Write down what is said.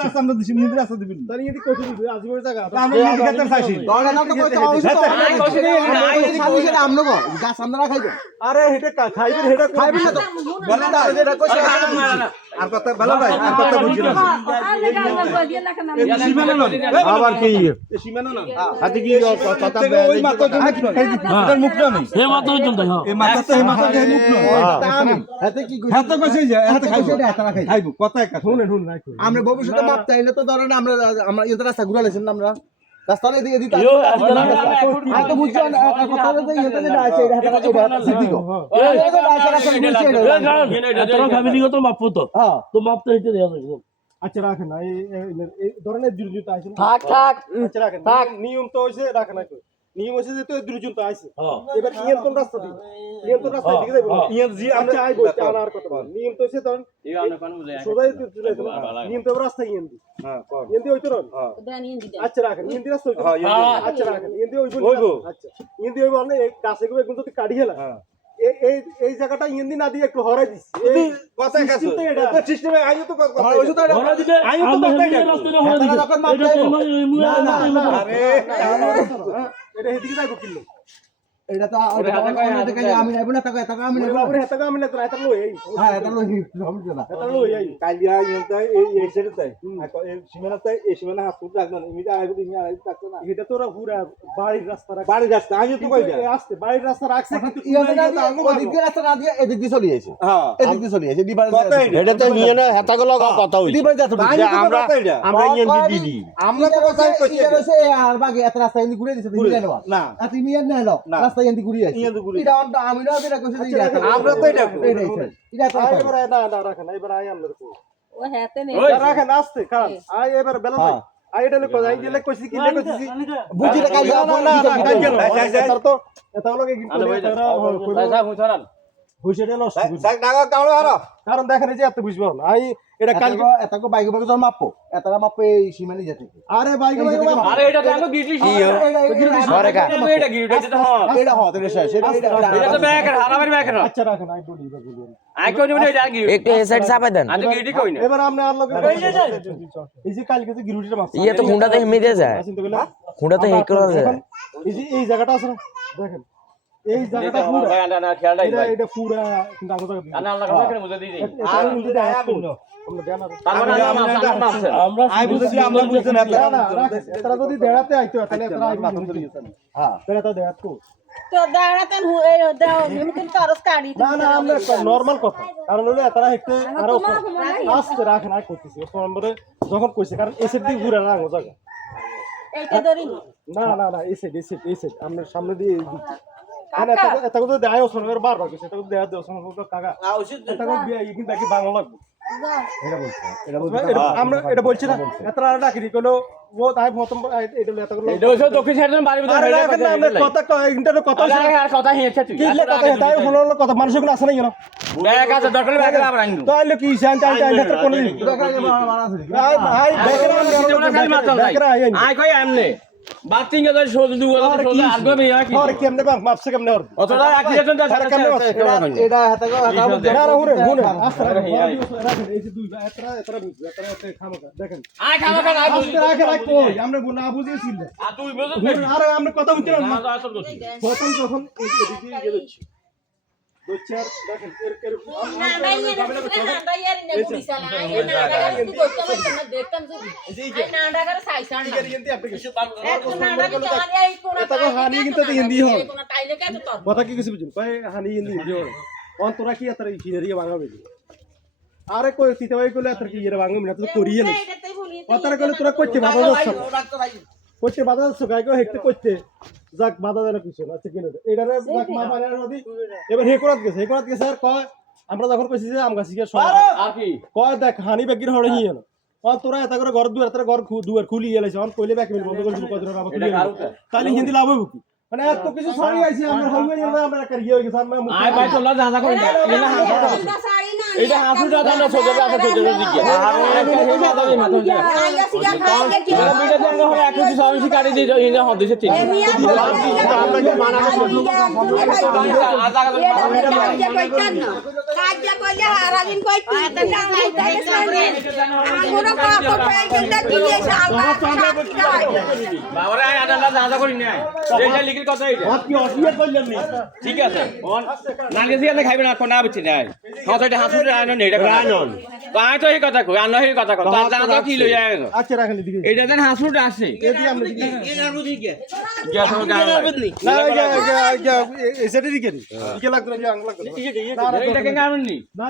রাস্তা আমরা দিছি হিন্দি রাস্তা দিবেন তাহলে ইদি কইতে দিবি আজীবনের জায়গা আমরা হিন্দি খেতে চাইছি দরকার তো কই সামনে সেটা আমনো গো গাছ সামনে রাখাইবে আরে হেটা খাইবেন হেটা খাইবেন না তো বলে না যেটা কইছে আর কথা ভালো ভাই আর কথা বুঝি না সীমানা নয় আবার কি সীমানা না হাতে কি কথা ওই মাথা এটার মুখ না নেই এই মাত্র চলতে হ্যাঁ এই মাথা তো এই মাথা দিয়ে মুখ না হাতে কি কইছে হাতে কইছে যে হাতে খাইবো সেটা হাতে রাখাই খাইবো কথা একটা শুনে শুন নাই আমরা ভবিষ্যতে মাপ চাইলে তো ধরেন আমরা ইন্টার রাস্তা ঘুরে লেছেন না আমরা রাস্তালে দিয়ে দিতে আর তো বুঝছেন কথা বলতে ইতে যে আছে এটা হাতে সিদ্দিকো তোরা ফ্যামিলি তো মাপবো তো হ্যাঁ তো মাপতে হইতে দেওয়া যাবে আচ্ছা রাখেন না এই ধরনের দুর্যোগ আইছে থাক থাক আচ্ছা রাখেন নিয়ম তো হইছে রাখেন না নিয়ম হইছে যে তো দুর্যোগ তো আইছে হ্যাঁ এবার নিয়ন্ত্রণ রাস্তা দিই নিয়ন্ত্রণ রাস্তা দিকে যাইবো ইয়ান জি আচ্ছা আইবো আর কত বল নিয়ম তো হইছে ধরেন সোজাই তো চলে নিয়ম তো রাস্তা ইয়েন দি হ্যাঁ কোন ইয়েন দি হইতো না আচ্ছা রাখেন ইয়েন দি রাস্তা হইতো আচ্ছা রাখেন ইয়েন দি হইবো আচ্ছা ইয়েন দি হইবো মানে এই গাছে গুলো একদম যদি কাটি হেলা এই জায়গাটা ইয়েন দি না দিয়ে একটু হরাই দিছি এই কথা কাছে এটা সিস্টেমে আইও তো কথা হইছো তো ওরা দিবে আইও তো কথা রাস্তাটা হয়ে দিবে যখন মাপ চাইবো আরে এটা হেদিকে যাইবো কিলো এটা তো আমি নাইবো না টাকা টাকা আমি নাইবো বাবুরে হেতাকে আমি না তো এটা লই এই হ্যাঁ এটা লই সমস্যা না এটা লই এই কালিয়া ইয়ানটা এই সেটা তাই এই সীমানা তাই এই সীমানা হাত পুরো রাখবেন ইমিটা আইবো তুমি আর আইবো থাকতো না এটা তো ওরা পুরা বাড়ির রাস্তা রাখ বাড়ি রাস্তা আইও তো কইটা আসতে বাড়ির রাস্তা রাখছে কিন্তু ওদিকে রাস্তা না দিয়ে এদিক দিয়ে চলে যাইছে হ্যাঁ এদিক দিয়ে চলে যাইছে ডিবার কথা এটা তো নিয়ে না হেতাকে লগা কথা হইছে ডিবার যাচ্ছে যে আমরা আমরা ইয়ে দিদি আমরা তো কথাই কইছি আর বাকি এত রাস্তা এন্দি ঘুরে দিছে তুমি নেবা না আর তুমি আর নেলো রাস্তা এন্দি ঘুরে যাচ্ছে ইয়ান তো ঘুরে এটা আমি না এটা কইছি যে আমরা তো এটা এটা তো এবার না না রাখেন এবার আই আমরা কো ও হেতে নেই রাখেন আসতে কারণ আই এবার বেলা ভাই আই এটা লোক আই গেলে কইছি কি লে কইছি বুঝি না কাল না কাল গেল তার তো এটা লগে কিন্তু তারা বুঝিটা নষ্ট সাক নাগা কাউলো হারা কারণ দেখেন এই যে এত বুঝবো না আই এটা কাল এতকে বাইক বাইক যখন মাপবো এতটা মাপে এই সীমানি যেতে আরে ভাই আরে এটা তো গিটলি ঘরে কা এটা গিট এটা তো হ্যাঁ এটা হতে রেছে সেটা এটা তো ব্যাকের হারাবারি ব্যাকের আচ্ছা রাখেন আই বলি আই কই না এটা গিট একটু এই সাইড চাপাই দেন আজ গিটই কই না এবার আমরা আর লগে এই যে কালকে যে গিরুটিটা মাছ ইয়ে তো হুন্ডাতে হেমে দিয়ে যায় হুন্ডাতে হেক করা যায় এই যে এই জায়গাটা আছে না দেখেন এই জায়গাটা পুরো ভাই না খেয়াল রাখ ভাই এটা পুরো কিন্তু আগে জায়গা আনা আল্লাহ কাছে মুজে দিই আর মুজে দেয় আমরা জানা তার মানে আমরা আই বুঝছি আমরা বুঝছেন না না এতরা যদি দেড়াতে আইতো তাহলে এতরা আই মাথা ধরে গেছেন হ্যাঁ তাহলে তো দেড়াত কো তো দাঁড়াতেন এই দাও কিন্তু তরস কাড়ি না না আমরা নরমাল কথা কারণ হলো এতরা একটু আরো আস্তে রাখেন আই করতেছি নম্বরে যখন কইছে কারণ এসে দিয়ে ঘুরে না জায়গা এইটা ধরি না না না এসে আমরা সামনে দিয়ে মানে এত কথা দেয় শোনার বারবার কইছে এত দেয়া দেও শোনার কাকা এটা কো বিয়া কিন্তু বাকি বাংলা লাগবে আমরা এটা বলছি না এতরা ডাকি কইলো ও তাই প্রথম এটা এত করে এটা হচ্ছে দক্ষিণ সাইডের বাড়ির ভিতরে আরে রাখেন না আমরা কথা ইন্টারনেট কথা আর কথা হেছে তুই কি কথা তাই হলো কথা মানুষের কোনো আছে না কেন ব্যাগ আছে দরকার ব্যাগ আবার আইনু তো আইলো কি শান্ত আই ভেতর কোন দিন ভাই বেকরা আই কই আমনে বাতিং এর সোজ দুগো সোজ আর গবে কি আর কেমনে বাপ মাপছে কেমনে আর অতটা অ্যাক্সিডেন্ট এটা হাতাগো না না হুরে আস্তে রাখেন এই যে দুই এতরা বুঝ এতরা খামকা দেখেন আই খামা খান আস্তে রাখেন আই কই আমরা না বুঝেছিল আর তুই বুঝছ আরে আমরা কথা বুঝছি না না আসল কথা প্রথম যখন এদিকে গিয়ে যাচ্ছি দুচার দেখেন এর না না ইয়ারি নে পুলিশালা আই না ডাগার তুই কইতে না দেখতাম যদি আই না ডাগার সাইসান না ইন্দি অ্যাপ্লিকেশন এক না ডাগার তো আনি এই কোন এটা হানি কিন্তু হিন্দি হয় কোন তাইলে কে তো তোর কথা কি কিছু বুঝুন কই হানি হিন্দি হয় অন তোরা কি এত ইঞ্জিনিয়ারিং বাংলা আরে কই তিতে ভাই কইলে এত কি এর বাংলা না তো করিয়ে না এটাই বলি কথাটা কইলে তোরা কইতে বাধা দাচ্ছ কইতে বাধা দাচ্ছ গায় কই হেকতে কইতে যাক বাধা দেনা কিছু না ঠিক না এটারে যাক মা বানার নদী এবার হে করাত গেছে আর কয় আমরা যখন কইছি যে আম গাছি সব আর কি কয় দেখ হানি বেগির হড়ে হিয়ে না আর তোরা এত করে ঘর দুয়ার খুলি এলাইছে অন কইলে ব্যাক মিল বন্ধ করে দিব কত আবার খুলি তাহলে হিন্দি লাভ হইব কি মানে এত কিছু ছড়ি আইছে আমরা হইবে না আমরা একটা ইয়ে হয়ে গেছে আমরা আয় ভাই তোমরা যা যা করে না এটা হাসুটা এটা হাসুটা দাও ছোট আছে ছোট দিকে বাবারে আয় আদালা যা যা করি না এটা লিখির কথা এটা কি অসিয়া কইলেন নি ঠিক আছে নালে দিয়ে খাইবে না কোনা বুঝছি না হয়তো এটা হাসুটা আনো না এটা আনন তাই তো এই কথা কই আনো এই কথা কই তা যা কি লই আয় আচ্ছা রাখেন দিকে এটা দেন হাসুটা আছে এদি আমরা দিকে গ্যাস হবে গান না এসে দিকে দিকে লাগতো না আঙ্গুল লাগতো এটা কেন আননি না